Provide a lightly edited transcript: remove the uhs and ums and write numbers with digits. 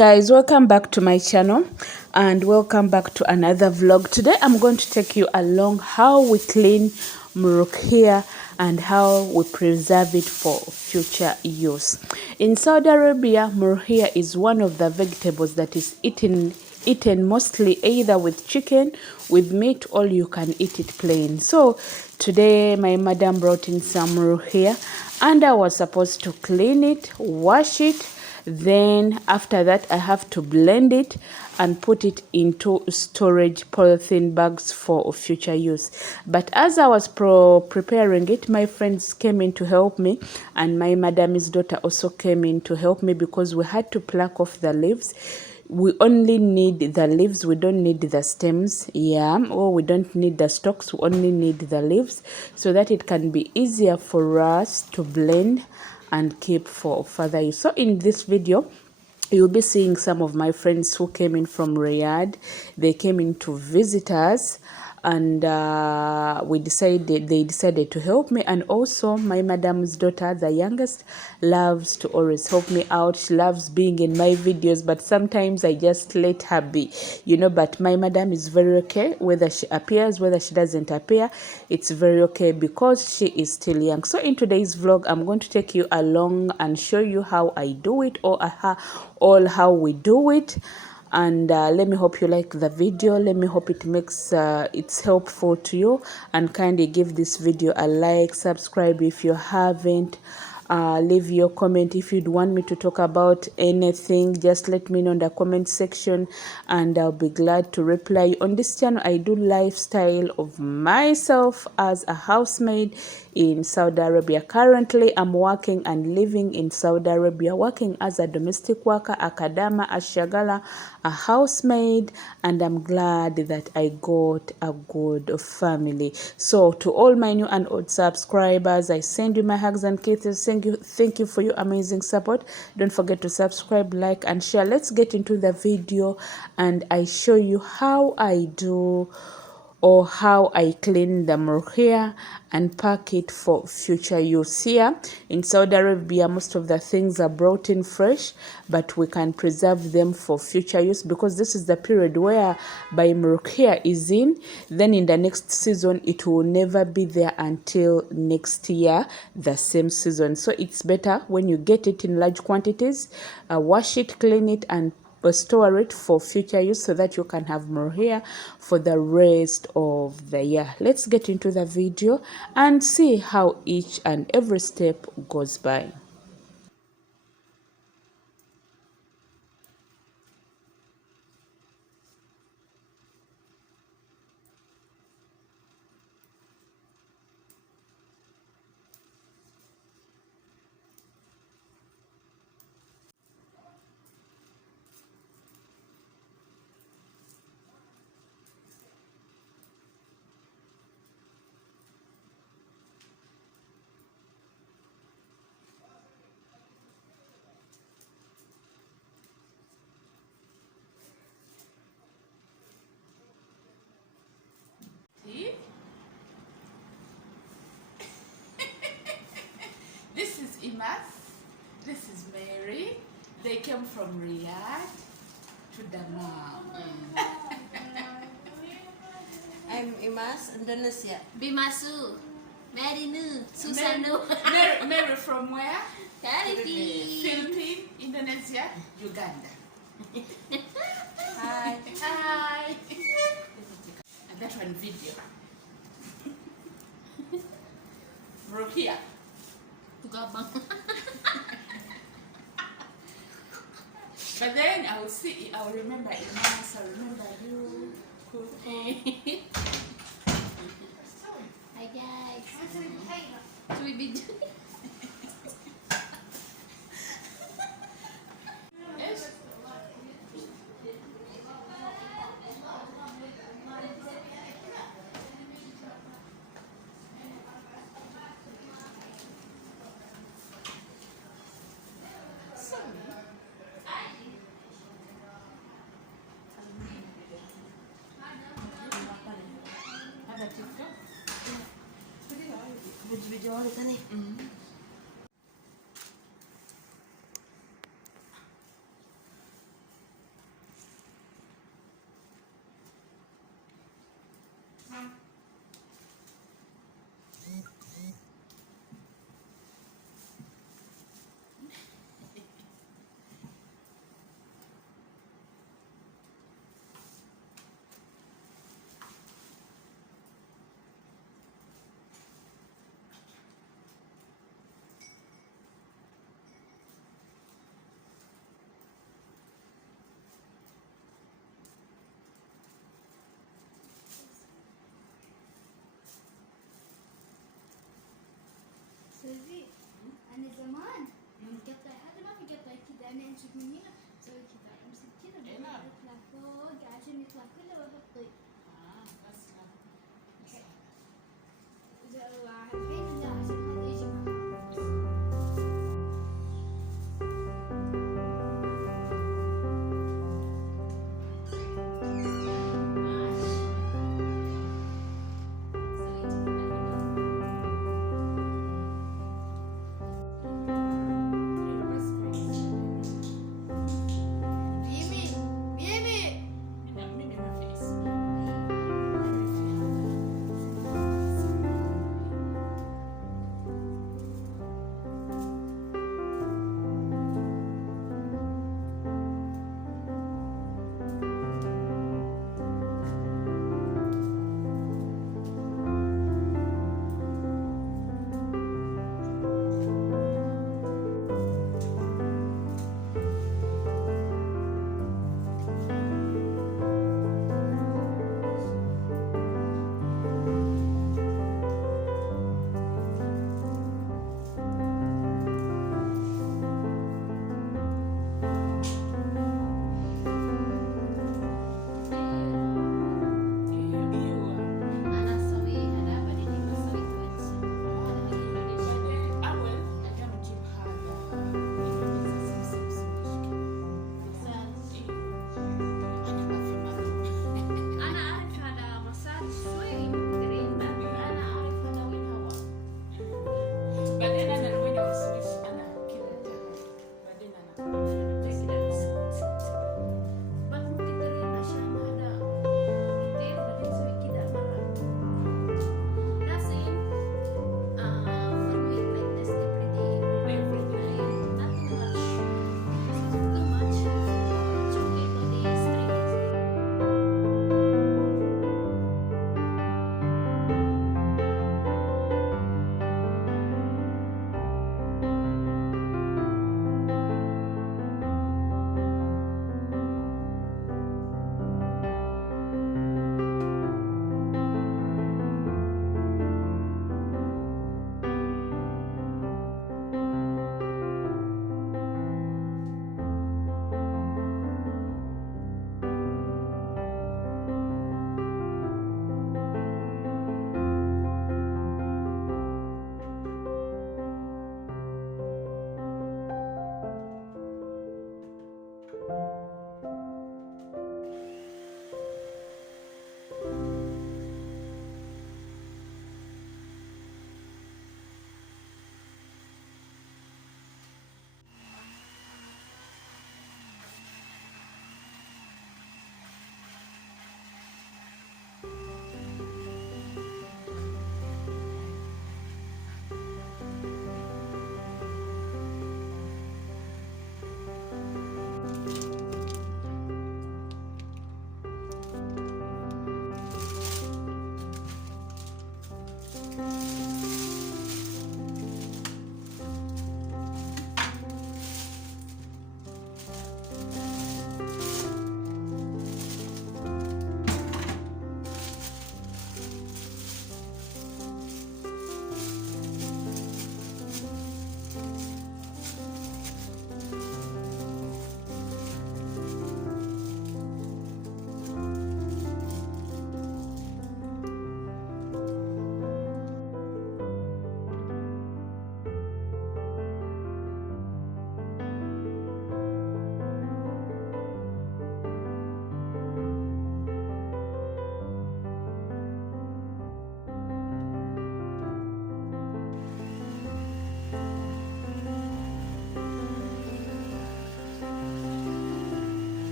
Guys, welcome back to my channel and welcome back to another vlog. Today I'm going to take you along how we clean molokia and how we preserve it for future use. In Saudi Arabia, molokia is one of the vegetables that is eaten mostly either with chicken, with meat, or you can eat it plain. So today my madam brought in some molokia and I was supposed to clean it, wash it. Then after that I have to blend it and put it into storage polythene bags for future use. But as I was preparing it, my friends came in to help me, and my madam's daughter also came in to help me because we had to pluck off the leaves. We only need the leaves, we don't need the stems, or we don't need the stalks, we only need the leaves so that it can be easier for us to blend and keep for further use. So in this video you'll be seeing some of my friends who came in from Riyadh. They came in to visit us, and they decided to help me. And also my madam's daughter, the youngest, loves to always help me out. She loves being in my videos, but sometimes I just let her be, but my madam is very okay whether she appears, whether she doesn't appear. It's very okay because she is still young. So in today's vlog I'm going to take you along and show you how I do it, or how we do it. And let me hope you like the video. Let me hope it makes it's helpful to you, and kindly give this video a like, subscribe if you haven't, leave your comment. If you'd want me to talk about anything, just let me know in the comment section and I'll be glad to reply. On this channel I do lifestyle of myself as a housemaid in Saudi Arabia. Currently I'm working and living in Saudi Arabia, working as a domestic worker, a kadama, a shagala, a housemaid, and I'm glad that I got a good family. So to all my new and old subscribers, I send you my hugs and kisses. Thank you for your amazing support. Don't forget to subscribe, like, and share. Let's get into the video and I show you how I do, or how I clean the molokia and pack it for future use. Here in Saudi Arabia, most of the things are brought in fresh, but we can preserve them for future use because this is the period where by molokia is in, then in the next season it will never be there until next year, the same season. So it's better when you get it in large quantities, wash it, clean it, and store it for future use so that you can have more here for the rest of the year. Let's get into the video and see how each and every step goes by. This is Imas, this is Mary. They came from Riyadh to Dammam. I'm Imas, Indonesia. Bimasu, Mary Nu, Susanu. Mary from where? Philippines. Philippines, Indonesia, Uganda. Hi. Hi. And that one video. Molokia. Gabang. But then I will see, I will remember Imas, I will remember you. Hi guys. So we be Yes. Video ulit na eh. Mom.